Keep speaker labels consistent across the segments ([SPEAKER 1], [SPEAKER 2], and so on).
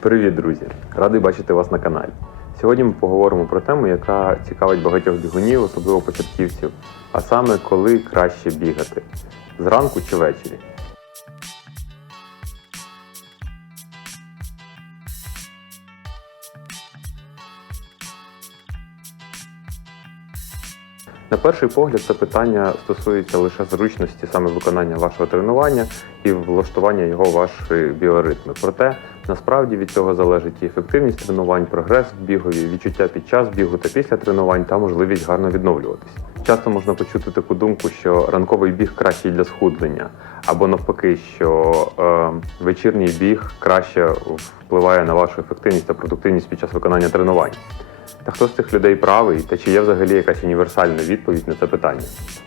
[SPEAKER 1] Привіт, друзі! Радий бачити вас на каналі. Сьогодні ми поговоримо про тему, яка цікавить багатьох бігунів, особливо початківців, а саме коли краще бігати зранку чи ввечері. На перший погляд, це питання стосується лише зручності саме виконання вашого тренування і влаштування його в ваші біоритми. Проте насправді від цього залежить і ефективність тренувань, прогрес в бігові, відчуття під час бігу та після тренувань та можливість гарно відновлюватись. Часто можна почути таку думку, що ранковий біг кращий для схуднення, або навпаки, що е, вечірній біг краще впливає на вашу ефективність та продуктивність під час виконання тренувань. Та хто з цих людей правий, та чи є взагалі якась універсальна відповідь на це питання?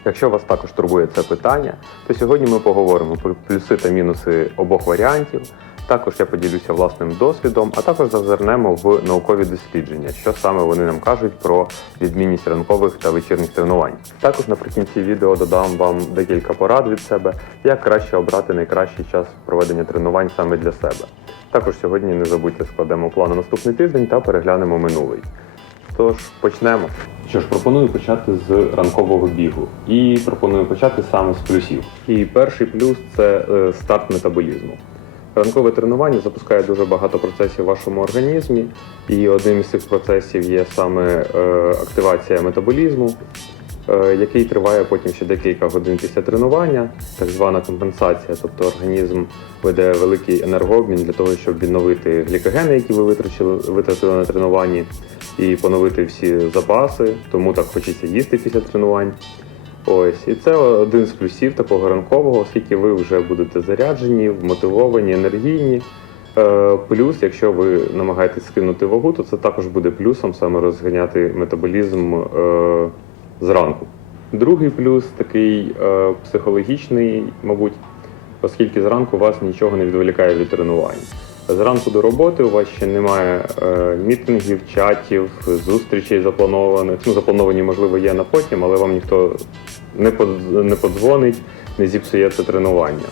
[SPEAKER 1] Якщо вас також турбує це питання, то сьогодні ми поговоримо про плюси та мінуси обох варіантів. Також я поділюся власним досвідом, а також зазирнемо в наукові дослідження, що саме вони нам кажуть про відмінність ранкових та вечірніх тренувань. Також наприкінці відео додам вам декілька порад від себе, як краще обрати найкращий час проведення тренувань саме для себе. Також сьогодні не забудьте складемо план на наступний тиждень та переглянемо минулий. Тож почнемо. Що ж, пропоную почати з ранкового бігу. І пропоную почати саме з плюсів. І перший плюс це е, старт метаболізму. Ранкове тренування запускає дуже багато процесів в вашому організмі, і одним із цих процесів є саме е, активація метаболізму, е, який триває потім ще декілька годин після тренування, так звана компенсація. Тобто організм веде великий енергообмін для того, щоб відновити глікогени, які ви витрачили, витратили на тренуванні, і поновити всі запаси, тому так хочеться їсти після тренувань. Ось, і це один з плюсів такого ранкового, оскільки ви вже будете заряджені, вмотивовані, енергійні. Е, Плюс, якщо ви намагаєтесь скинути вагу, то це також буде плюсом саме розганяти метаболізм е, зранку. Другий плюс такий е, психологічний, мабуть, оскільки зранку вас нічого не відволікає від тренувань. Зранку до роботи у вас ще немає е, мітингів, чатів, зустрічей запланованих. Ну, заплановані, можливо, є на потім, але вам ніхто не, не подзвонить, не зіпсує це тренування.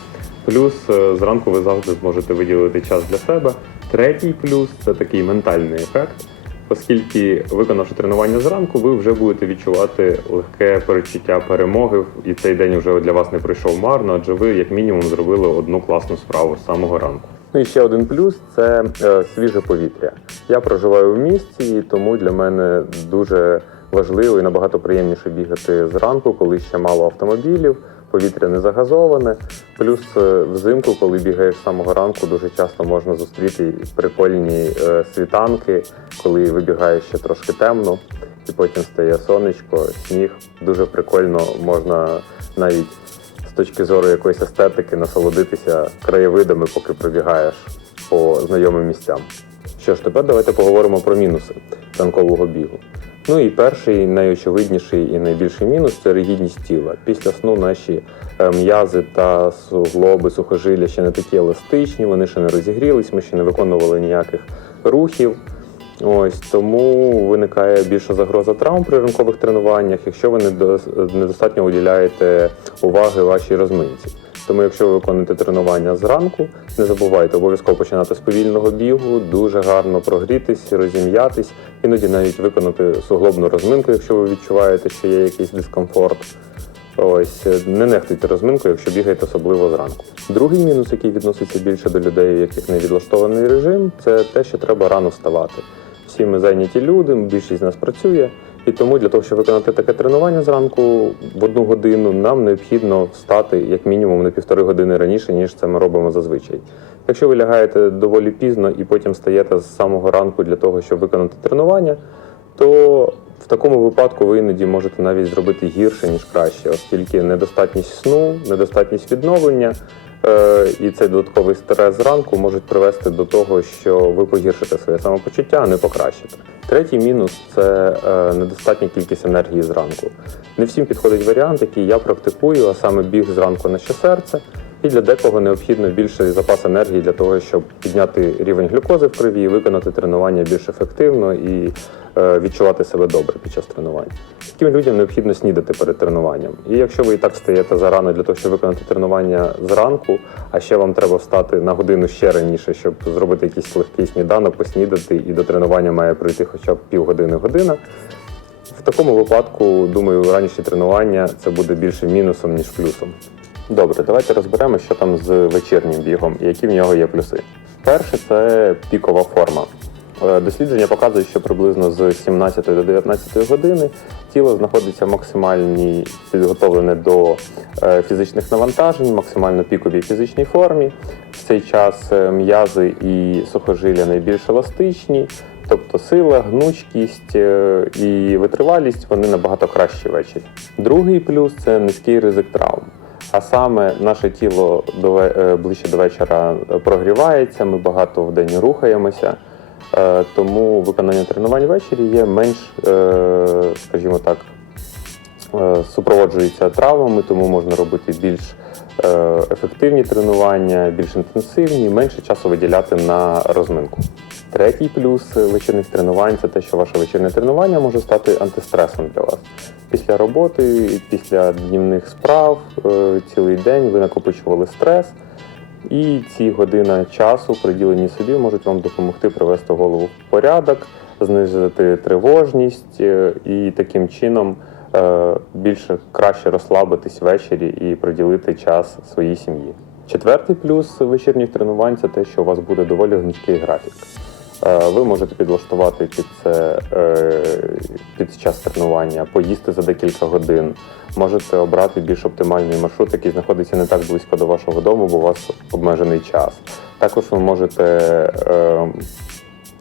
[SPEAKER 1] Плюс е, зранку ви завжди зможете виділити час для себе. Третій плюс це такий ментальний ефект, оскільки виконавши тренування зранку, ви вже будете відчувати легке перечуття перемоги, і цей день вже для вас не пройшов марно, адже ви, як мінімум, зробили одну класну справу з самого ранку. Ну і ще один плюс це е, свіже повітря. Я проживаю в місті, і тому для мене дуже важливо і набагато приємніше бігати зранку, коли ще мало автомобілів, повітря не загазоване. Плюс е, взимку, коли бігаєш з самого ранку, дуже часто можна зустріти прикольні е, світанки, коли вибігає ще трошки темно, і потім стає сонечко, сніг. Дуже прикольно можна навіть точки зору якоїсь естетики насолодитися краєвидами, поки пробігаєш по знайомим місцям. Що ж, тепер давайте поговоримо про мінуси ранкового бігу. Ну і перший, найочевидніший і найбільший мінус це ригідність тіла. Після сну наші е, м'язи та суглоби, сухожилля ще не такі еластичні, вони ще не розігрілись, ми ще не виконували ніяких рухів. Ось тому виникає більша загроза травм при ранкових тренуваннях, якщо ви недо- недостатньо уділяєте уваги вашій розминці. Тому, якщо ви виконуєте тренування зранку, не забувайте обов'язково починати з повільного бігу, дуже гарно прогрітись, розім'ятись, іноді навіть виконати суглобну розминку, якщо ви відчуваєте, що є якийсь дискомфорт. Ось не нехтуйте розминку, якщо бігаєте особливо зранку. Другий мінус, який відноситься більше до людей, у яких не відлаштований режим, це те, що треба рано вставати. Всі ми зайняті люди, більшість з нас працює, і тому для того, щоб виконати таке тренування зранку в одну годину, нам необхідно встати як мінімум на півтори години раніше, ніж це ми робимо зазвичай. Якщо ви лягаєте доволі пізно і потім стаєте з самого ранку для того, щоб виконати тренування, то в такому випадку ви іноді можете навіть зробити гірше, ніж краще, оскільки недостатність сну, недостатність відновлення і цей додатковий стрес зранку можуть привести до того, що ви погіршите своє самопочуття, а не покращите. Третій мінус це е, недостатня кількість енергії зранку. Не всім підходить варіант, який я практикую, а саме біг зранку на ще серце. І для декого необхідно більший запас енергії для того, щоб підняти рівень глюкози в крові, виконати тренування більш ефективно і е, відчувати себе добре під час тренувань. Таким людям необхідно снідати перед тренуванням. І якщо ви і так стаєте зарано для того, щоб виконати тренування зранку, а ще вам треба встати на годину ще раніше, щоб зробити якийсь легкий сніданок, поснідати, і до тренування має пройти хоча б півгодини година. В такому випадку, думаю, ранішнє тренування це буде більше мінусом, ніж плюсом. Добре, давайте розберемо, що там з вечірнім бігом і які в нього є плюси. Перше, це пікова форма. Е, Дослідження показують, що приблизно з 17 до 19 години тіло знаходиться максимальній підготовлене до е, фізичних навантажень, максимально піковій фізичній формі. В цей час е, м'язи і сухожилля найбільш еластичні, тобто сила, гнучкість і витривалість вони набагато кращі ввечері. Другий плюс це низький ризик травм. А саме наше тіло ближче до вечора прогрівається, ми багато в день рухаємося. Е, Тому виконання тренувань ввечері є менш, е, скажімо так, е, супроводжується травмами, тому можна робити більш ефективні тренування, більш інтенсивні, менше часу виділяти на розминку. Третій плюс вечірніх тренувань це те, що ваше вечірнє тренування може стати антистресом для вас. Після роботи, після днівних справ, цілий день ви накопичували стрес, і ці години часу, приділені собі, можуть вам допомогти привести голову в порядок, знизити тривожність е, і таким чином е, більше краще розслабитись ввечері і приділити час своїй сім'ї. Четвертий плюс вечірніх тренувань це те, що у вас буде доволі гнучкий графік. Е, Ви можете підлаштувати під це е, під час тренування, поїсти за декілька годин. Можете обрати більш оптимальний маршрут, який знаходиться не так близько до вашого дому, бо у вас обмежений час. Також ви можете е,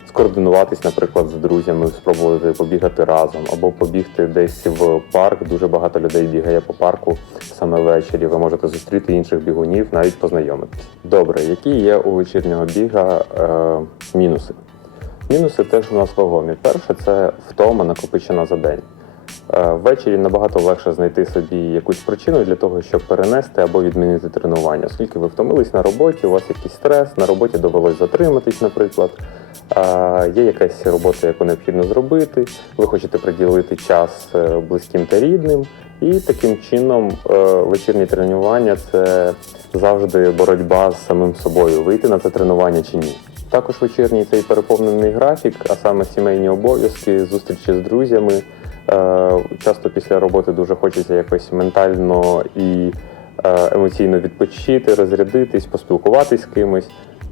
[SPEAKER 1] скоординуватись, наприклад, з друзями, спробувати побігати разом, або побігти десь в парк. Дуже багато людей бігає по парку саме ввечері. Ви можете зустріти інших бігунів, навіть познайомитись. Добре, які є у вечірнього біга мінуси? Мінуси теж у нас вагомі. Перше це втома накопичена за день. Е, Ввечері набагато легше знайти собі якусь причину для того, щоб перенести або відмінити тренування, оскільки ви втомились на роботі, у вас якийсь стрес, на роботі довелось затриматись, наприклад. Е, Є якась робота, яку необхідно зробити. Ви хочете приділити час е, близьким та рідним, і таким чином вечірнє тренування це завжди боротьба з самим собою, вийти на це тренування чи ні. Також вечірній цей переповнений графік, а саме сімейні обов'язки, зустрічі з друзями. Е, Часто після роботи дуже хочеться якось ментально і е, емоційно відпочити, розрядитись, поспілкуватись з кимось.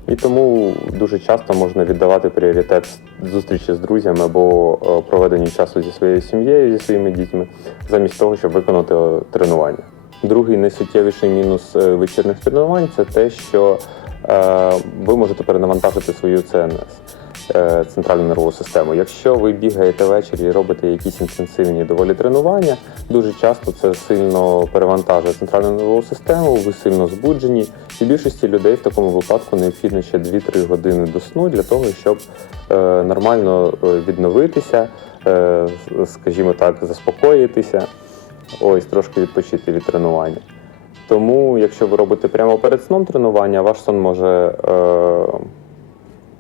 [SPEAKER 1] І тому дуже часто можна віддавати пріоритет зустрічі з друзями або е, проведенню часу зі своєю сім'єю, зі своїми дітьми, замість того, щоб виконати тренування. Другий найсуттєвіший мінус вечірних тренувань це те, що ви можете перенавантажити свою ЦНС. е, Центральну нервову систему. Якщо ви бігаєте ввечері і робите якісь інтенсивні доволі тренування, дуже часто це сильно перевантажує центральну нервову систему, ви сильно збуджені. І більшості людей в такому випадку необхідно ще 2-3 години до сну для того, щоб е, нормально е, відновитися, е, скажімо так, заспокоїтися, ось трошки відпочити від тренування. Тому, якщо ви робите прямо перед сном тренування, ваш сон може е,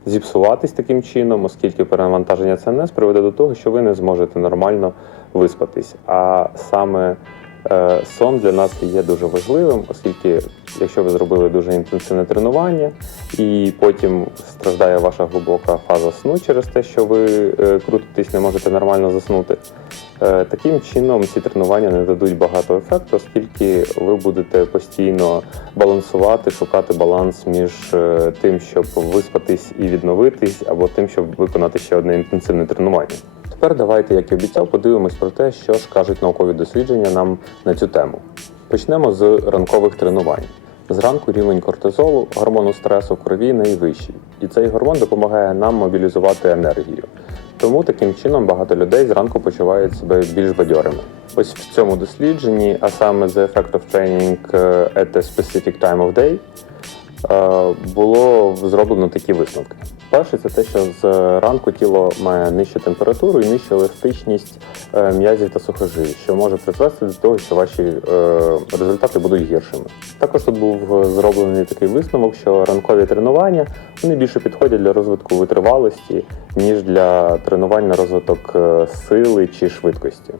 [SPEAKER 1] зіпсуватись таким чином, оскільки перевантаження ЦНС приведе до того, що ви не зможете нормально виспатись. А саме е, сон для нас є дуже важливим, оскільки якщо ви зробили дуже інтенсивне тренування, і потім страждає ваша глибока фаза сну через те, що ви е, крутитесь, не можете нормально заснути. Е, Таким чином ці тренування не дадуть багато ефекту, оскільки ви будете постійно балансувати, шукати баланс між е, тим, щоб виспатись і відновитись, або тим, щоб виконати ще одне інтенсивне тренування. Тепер давайте, як і обіцяв, подивимось про те, що ж кажуть наукові дослідження нам на цю тему. Почнемо з ранкових тренувань. Зранку рівень кортизолу, гормону стресу в крові найвищий, і цей гормон допомагає нам мобілізувати енергію. Тому таким чином багато людей зранку почувають себе більш бадьорими. Ось в цьому дослідженні, а саме The Effect of Training at a Specific Time of Day, е, було зроблено такі висновки. Перше, це те, що з ранку тіло має нижчу температуру і нижчу еластичність е, м'язів та сухожиль, що може призвести до того, що ваші е, результати будуть гіршими. Також тут був зроблений такий висновок, що ранкові тренування вони більше підходять для розвитку витривалості, ніж для тренувань на розвиток е, сили чи швидкості.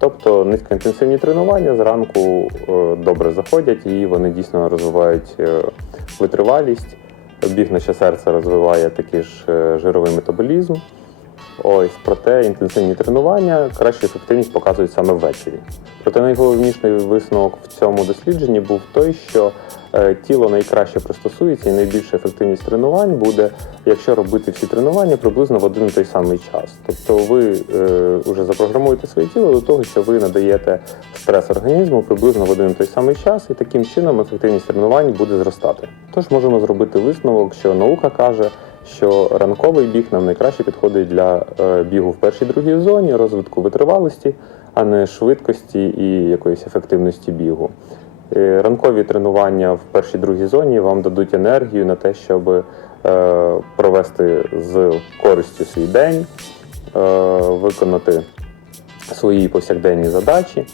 [SPEAKER 1] Тобто низькоінтенсивні тренування зранку е, добре заходять і вони дійсно розвивають е, витривалість. Біг наче серце розвиває такий ж е, жировий метаболізм. Ось, проте інтенсивні тренування кращу ефективність показують саме ввечері. Проте найголовніший висновок в цьому дослідженні був той, що е, тіло найкраще пристосується і найбільша ефективність тренувань буде, якщо робити всі тренування приблизно в один і той самий час. Тобто ви е, вже запрограмуєте своє тіло до того, що ви надаєте стрес організму приблизно в один і той самий час, і таким чином ефективність тренувань буде зростати. Тож можемо зробити висновок, що наука каже, що ранковий біг нам найкраще підходить для е, бігу в першій другій зоні, розвитку витривалості, а не швидкості і якоїсь ефективності бігу. Е, Ранкові тренування в першій другій зоні вам дадуть енергію на те, щоб е, провести з користю свій день, виконати свої повсякденні задачі.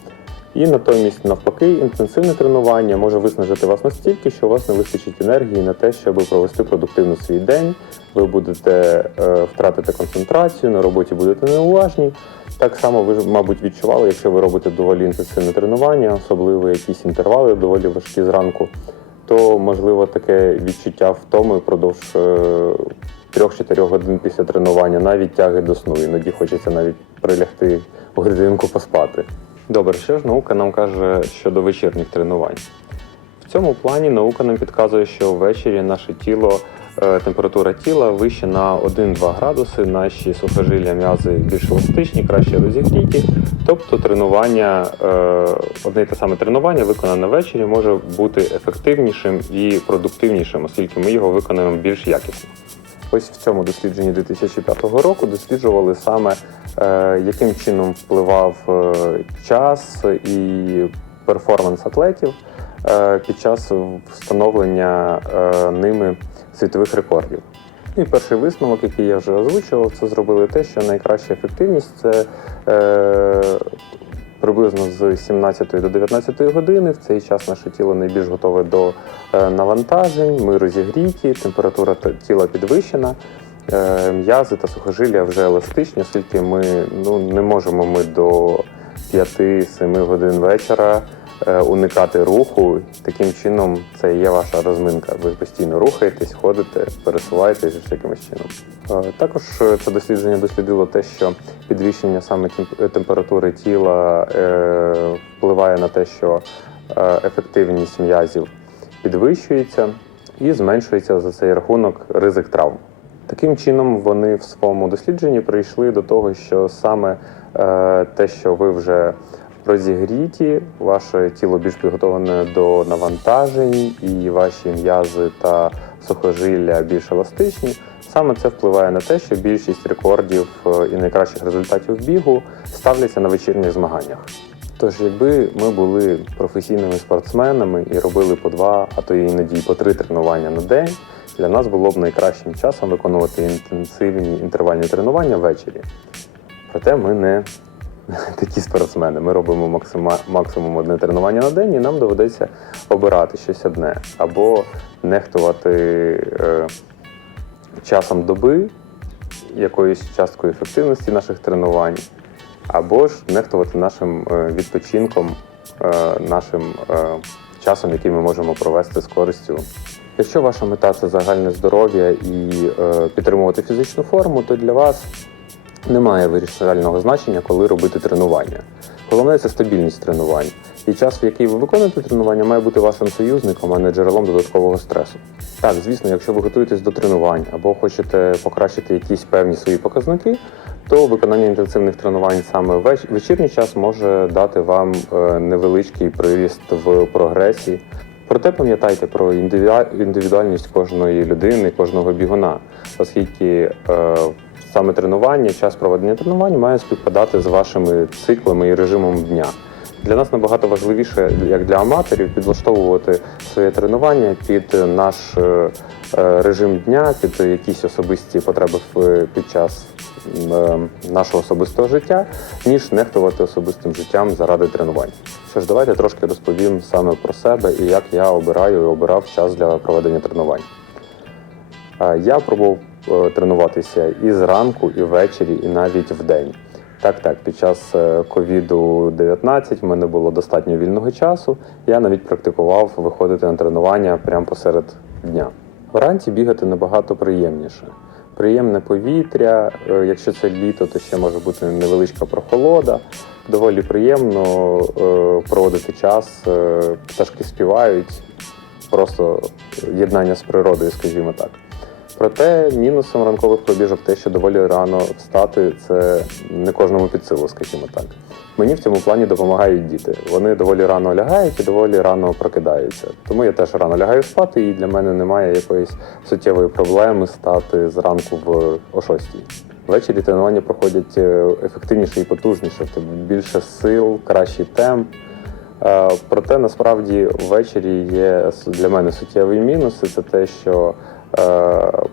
[SPEAKER 1] І натомість, навпаки, інтенсивне тренування може виснажити вас настільки, що у вас не вистачить енергії на те, щоб провести продуктивно свій день. Ви будете е, втратити концентрацію, на роботі будете неуважні. Так само ви ж, мабуть, відчували, якщо ви робите доволі інтенсивне тренування, особливо якісь інтервали доволі важкі зранку, то можливо таке відчуття втоми впродовж е, 3-4 годин після тренування, навіть тяги до сну. Іноді хочеться навіть прилягти годинку поспати. Добре, що ж наука нам каже щодо вечірніх тренувань? В цьому плані наука нам підказує, що ввечері наше тіло, е, температура тіла вища на 1-2 градуси, наші сухожилля м'язи більш еластичні, краще розігріті. Тобто тренування, е, одне і те саме тренування, виконане ввечері, може бути ефективнішим і продуктивнішим, оскільки ми його виконаємо більш якісно. Ось в цьому дослідженні 2005 року досліджували саме, е, яким чином впливав е, час і перформанс атлетів е, під час встановлення ними світових рекордів. І перший висновок, який я вже озвучував, це зробили те, що найкраща ефективність це приблизно з 17 до 19 години. В цей час наше тіло найбільш готове до е, навантажень, ми розігріті, температура тіла підвищена. е, М'язи та сухожилля вже еластичні, оскільки ми ну, не можемо ми до 5-7 годин вечора уникати руху. Таким чином, це є ваша розминка. Ви постійно рухаєтесь, ходите, пересуваєтесь якимось чином. Е, Також е, це дослідження дослідило те, що підвищення саме температури тіла е, впливає на те, що е, ефективність м'язів підвищується і зменшується за цей рахунок ризик травм. Таким чином, вони в своєму дослідженні прийшли до того, що саме е, те, що ви вже розігріті, ваше тіло більш підготовлене до навантажень, і ваші м'язи та сухожилля більш еластичні. Саме це впливає на те, що більшість рекордів е, і найкращих результатів бігу ставляться на вечірніх змаганнях. Тож, якби ми були професійними спортсменами і робили по два, а то іноді по три тренування на день, для нас було б найкращим часом виконувати інтенсивні інтервальні тренування ввечері. Проте ми не такі спортсмени. Ми робимо максима, максимум одне тренування на день, і нам доведеться обирати щось одне або нехтувати е, часом доби, якоюсь часткою ефективності наших тренувань, або ж нехтувати нашим е, відпочинком, е, нашим е, часом, який ми можемо провести з користю. Якщо ваша мета це загальне здоров'я і е, підтримувати фізичну форму, то для вас немає вирішального значення, коли робити тренування. Головне це стабільність тренувань. І час, в який ви виконуєте тренування, має бути вашим союзником, а не джерелом додаткового стресу. Так, звісно, якщо ви готуєтесь до тренувань або хочете покращити якісь певні свої показники, то виконання інтенсивних тренувань саме в вечірній час може дати вам е, невеличкий приріст в прогресі. Проте пам'ятайте про індивідуальність кожної людини, кожного бігуна, оскільки е, саме тренування, час проведення тренувань має співпадати з вашими циклами і режимом дня. Для нас набагато важливіше, як для аматорів, підлаштовувати своє тренування під наш е, е, режим дня, під якісь особисті потреби під час е, нашого особистого життя, ніж нехтувати особистим життям заради тренувань. Що ж, давайте трошки розповім саме про себе і як я обираю і обирав час для проведення тренувань. Я пробував тренуватися і зранку, і ввечері, і навіть вдень. Так, так, під час е, ковіду-19 в мене було достатньо вільного часу. Я навіть практикував виходити на тренування прямо посеред дня. Вранці бігати набагато приємніше. Приємне повітря, е, якщо це літо, то ще може бути невеличка прохолода. Доволі приємно е, проводити час, е, пташки співають, просто єднання з природою, скажімо так. Проте мінусом ранкових пробіжок те, що доволі рано встати, це не кожному під силу, скажімо так. Мені в цьому плані допомагають діти. Вони доволі рано лягають і доволі рано прокидаються. Тому я теж рано лягаю спати, і для мене немає якоїсь суттєвої проблеми стати зранку в о 6. Ввечері тренування проходять е, ефективніше і потужніше, в більше сил, кращий темп. Е, Проте насправді ввечері є для мене суттєвий мінус. Це те, що,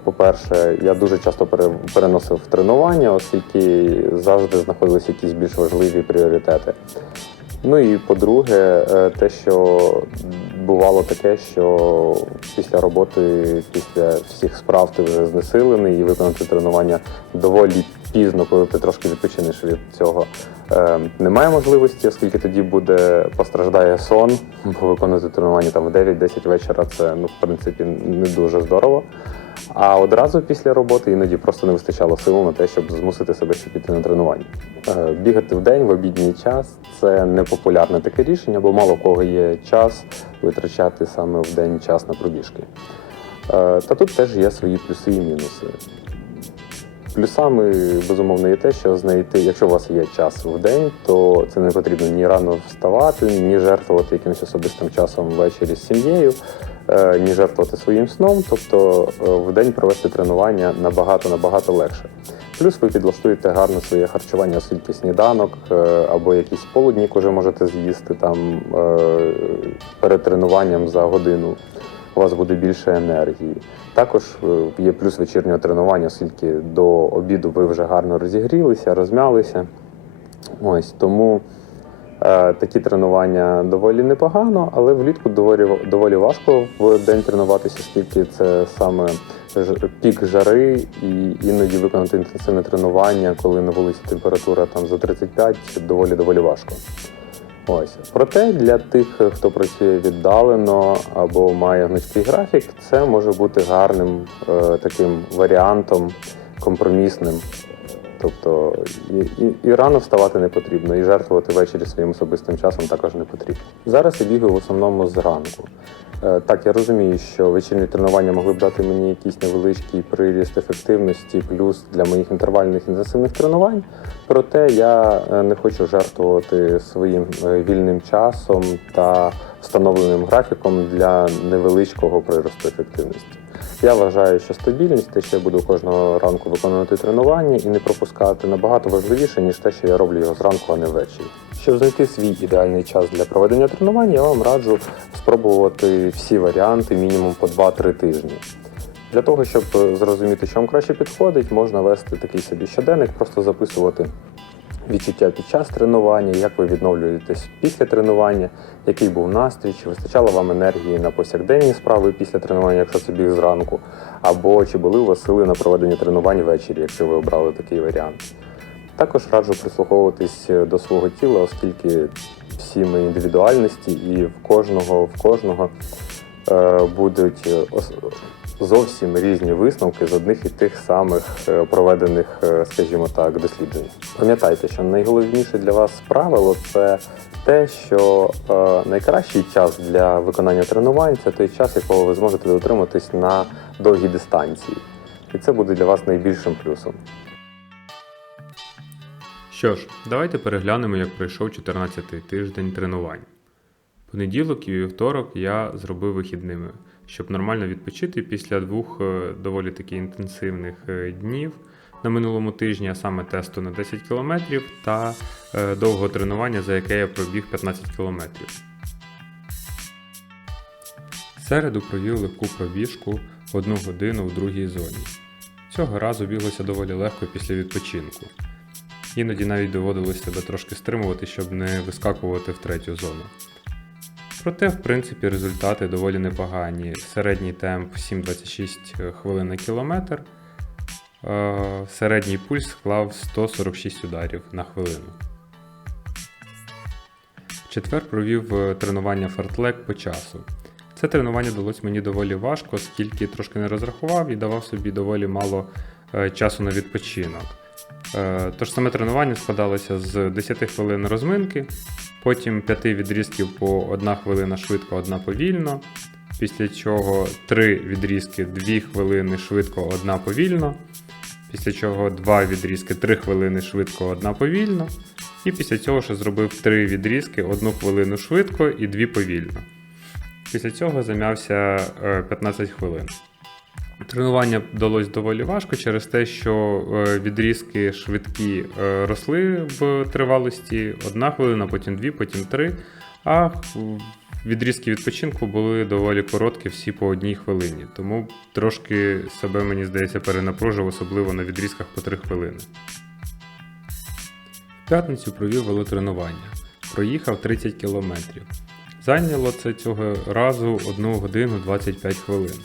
[SPEAKER 1] по-перше, я дуже часто переносив тренування, оскільки завжди знаходилися якісь більш важливі пріоритети. Ну і по-друге, е, те, що бувало таке, що після роботи, після всіх справ ти вже знесилений і виконати тренування доволі пізно, коли ти трошки відпочинеш від цього. Е, Немає можливості, оскільки тоді буде постраждає сон, бо виконувати тренування там в 9-10 вечора це ну, в принципі не дуже здорово. А одразу після роботи іноді просто не вистачало сил на те, щоб змусити себе ще піти на тренування. Е, Бігати в день в обідній час це непопулярне таке рішення, бо мало кого є час витрачати саме в день час на пробіжки. Е, Та тут теж є свої плюси і мінуси. Плюсами, безумовно, є те, що знайти, якщо у вас є час в день, то це не потрібно ні рано вставати, ні жертвувати якимось особистим часом ввечері з сім'єю, е, ні жертвувати своїм сном. Тобто е, в день провести тренування набагато набагато легше. Плюс ви підлаштуєте гарно своє харчування, оскільки сніданок е, або якийсь полуднік уже можете з'їсти там перед тренуванням за годину у вас буде більше енергії. Також е, є плюс вечірнього тренування, оскільки до обіду ви вже гарно розігрілися, розм'ялися. Ось тому е, такі тренування доволі непогано, але влітку доволі, доволі важко в день тренуватися, оскільки це саме ж- пік жари, і іноді виконати інтенсивне тренування, коли на вулиці температура там за 35, доволі доволі важко. Ось проте для тих, хто працює віддалено або має гнучкий графік, це може бути гарним е, таким варіантом компромісним. Тобто і, і, і рано вставати не потрібно, і жертвувати ввечері своїм особистим часом також не потрібно. Зараз я бігаю в основному зранку. Е, Так, я розумію, що вечірні тренування могли б дати мені якийсь невеличкий приріст ефективності, плюс для моїх інтервальних інтенсивних тренувань. Проте я е, не хочу жертвувати своїм е, вільним часом та встановленим графіком для невеличкого приросту ефективності. Я вважаю, що стабільність, те, що я буду кожного ранку виконувати тренування і не пропускати, набагато важливіше, ніж те, що я роблю його зранку, а не ввечері. Щоб знайти свій ідеальний час для проведення тренувань, я вам раджу спробувати всі варіанти мінімум по 2-3 тижні. Для того, щоб е, зрозуміти, що вам краще підходить, можна вести такий собі щоденник, просто записувати відчуття під час тренування, як ви відновлюєтесь після тренування, який був настрій, чи вистачало вам енергії на повсякденні справи після тренування, якщо це біг зранку, або чи були у вас сили на проведення тренувань ввечері, якщо ви обрали такий варіант. Також раджу прислуховуватись до свого тіла, оскільки всі ми індивідуальності, і в кожного в кожного е, будуть е, зовсім різні висновки з одних і тих самих е, проведених, е, скажімо так, досліджень. Пам'ятайте, що найголовніше для вас правило це те, що е, найкращий час для виконання тренувань це той час, якого ви зможете дотриматись на довгій дистанції. І це буде для вас найбільшим плюсом.
[SPEAKER 2] Що ж, давайте переглянемо, як пройшов 14-й тиждень тренувань. Понеділок і вівторок я зробив вихідними, щоб нормально відпочити після двох е, доволі таки інтенсивних е, днів на минулому тижні, а саме тесту на 10 км та е, довгого тренування, за яке я пробіг 15 км. В середу провів легку пробіжку одну годину у другій зоні. Цього разу біглося доволі легко після відпочинку. Іноді навіть доводилось себе трошки стримувати, щоб не вискакувати в третю зону. Проте, в принципі, результати доволі непогані. Середній темп 7,26 хвилин на кілометр. Е, Середній пульс склав 146 ударів на хвилину. Четвер провів е, тренування фартлек по часу. Це тренування далось мені доволі важко, оскільки трошки не розрахував і давав собі доволі мало е, часу на відпочинок. Е, Тож саме тренування складалося з 10 хвилин розминки, потім 5 відрізків по 1 хвилина швидко, 1 повільно. Після чого 3 відрізки 2 хвилини швидко, 1 повільно. Після чого 2 відрізки 3 хвилини швидко, 1 повільно. І після цього ще зробив 3 відрізки 1 хвилину швидко і 2 повільно. Після цього замявся е, 15 хвилин. Тренування вдалося доволі важко через те, що е, відрізки швидкі е, росли в тривалості одна хвилина, потім дві, потім три. А відрізки відпочинку були доволі короткі, всі по одній хвилині. Тому трошки себе, мені здається, перенапружив, особливо на відрізках по 3 хвилини. В п'ятницю провів велотренування. Проїхав 30 кілометрів. Зайняло це цього разу 1 годину 25 хвилин.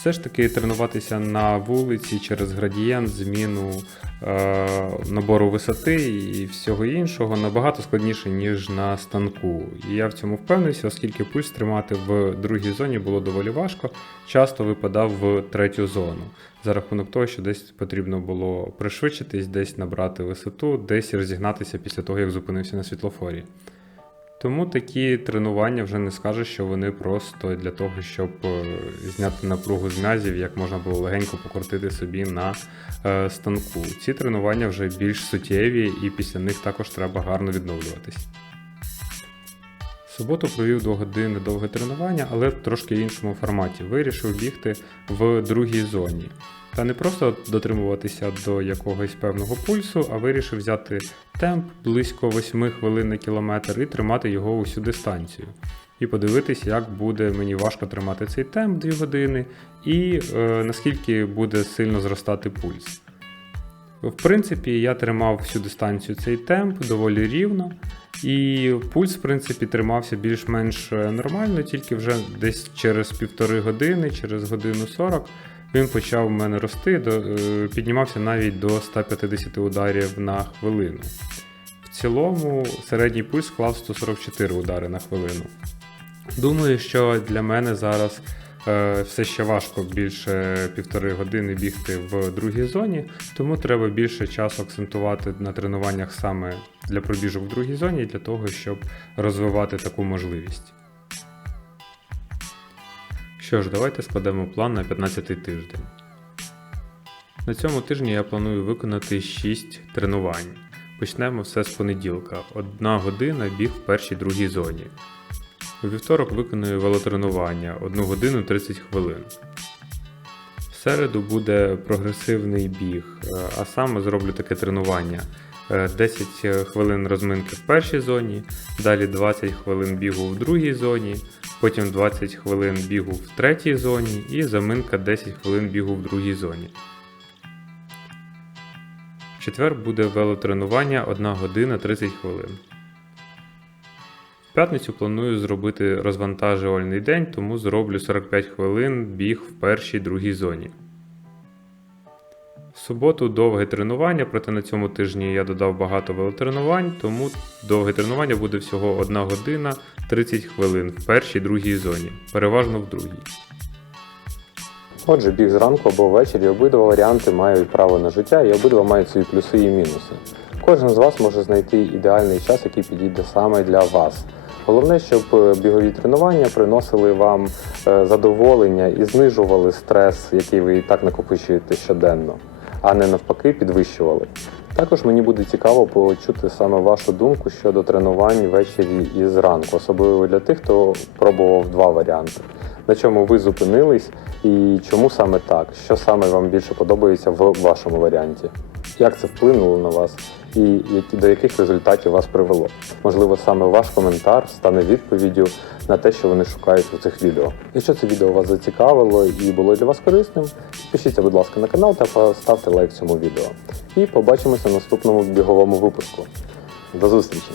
[SPEAKER 2] Все ж таки тренуватися на вулиці через градієнт, зміну е, набору висоти і всього іншого набагато складніше, ніж на станку. І я в цьому впевнився, оскільки пульс тримати в другій зоні було доволі важко, часто випадав в третю зону. За рахунок того, що десь потрібно було пришвидшитись, десь набрати висоту, десь розігнатися після того, як зупинився на світлофорі. Тому такі тренування вже не скажеш, що вони просто для того, щоб е, зняти напругу з м'язів, як можна було легенько покрутити собі на е, станку. Ці тренування вже більш суттєві, і після них також треба гарно відновлюватись. Суботу провів до години довге тренування, але в трошки іншому форматі. Вирішив бігти в другій зоні. Та не просто дотримуватися до якогось певного пульсу, а вирішив взяти темп близько 8 хвилин на кілометр і тримати його усю дистанцію. І подивитись, як буде мені важко тримати цей темп 2 години, і е, наскільки буде сильно зростати пульс. В принципі, я тримав всю дистанцію цей темп доволі рівно, і пульс, в принципі, тримався більш-менш е, нормально, тільки вже десь через півтори години, через годину 40, він почав в мене рости, до, е, піднімався навіть до 150 ударів на хвилину. В цілому середній пульс склав 144 удари на хвилину. Думаю, що для мене зараз е, все ще важко більше півтори години бігти в другій зоні, тому треба більше часу акцентувати на тренуваннях саме для пробіжок в другій зоні, для того, щоб розвивати таку можливість. Що ж, давайте складемо план на 15 тиждень. На цьому тижні я планую виконати 6 тренувань. Почнемо все з понеділка. Одна година біг в першій другій зоні. У вівторок виконую велотренування 1 годину 30 хвилин. В середу буде прогресивний біг, е, а саме зроблю таке тренування. Е, 10 хвилин розминки в першій зоні, далі 20 хвилин бігу в другій зоні, потім 20 хвилин бігу в третій зоні і заминка 10 хвилин бігу в другій зоні. В четвер буде велотренування 1 година 30 хвилин. В п'ятницю планую зробити розвантажувальний день, тому зроблю 45 хвилин біг в першій другій зоні. Суботу довге тренування, проте на цьому тижні я додав багато велотренувань, тому довге тренування буде всього 1 година 30 хвилин в першій другій зоні, переважно в другій.
[SPEAKER 1] Отже, біг зранку або ввечері обидва варіанти мають право на життя і обидва мають свої плюси і мінуси. Кожен з вас може знайти ідеальний час, який підійде саме для вас. Головне, щоб е, бігові тренування приносили вам е, задоволення і знижували стрес, який ви і так накопичуєте щоденно, а не навпаки підвищували. Також мені буде цікаво почути саме вашу думку щодо тренувань ввечері і зранку, особливо для тих, хто пробував два варіанти. на чому ви зупинились і чому саме так? Що саме вам більше подобається в вашому варіанті? Як це вплинуло на вас і які, до яких результатів вас привело? Можливо, саме ваш коментар стане відповіддю на те, що вони шукають у цих відео. Якщо це відео вас зацікавило і було для вас корисним, підпишіться, будь ласка, на канал та поставте лайк цьому відео. І побачимося в наступному біговому випуску. До зустрічі!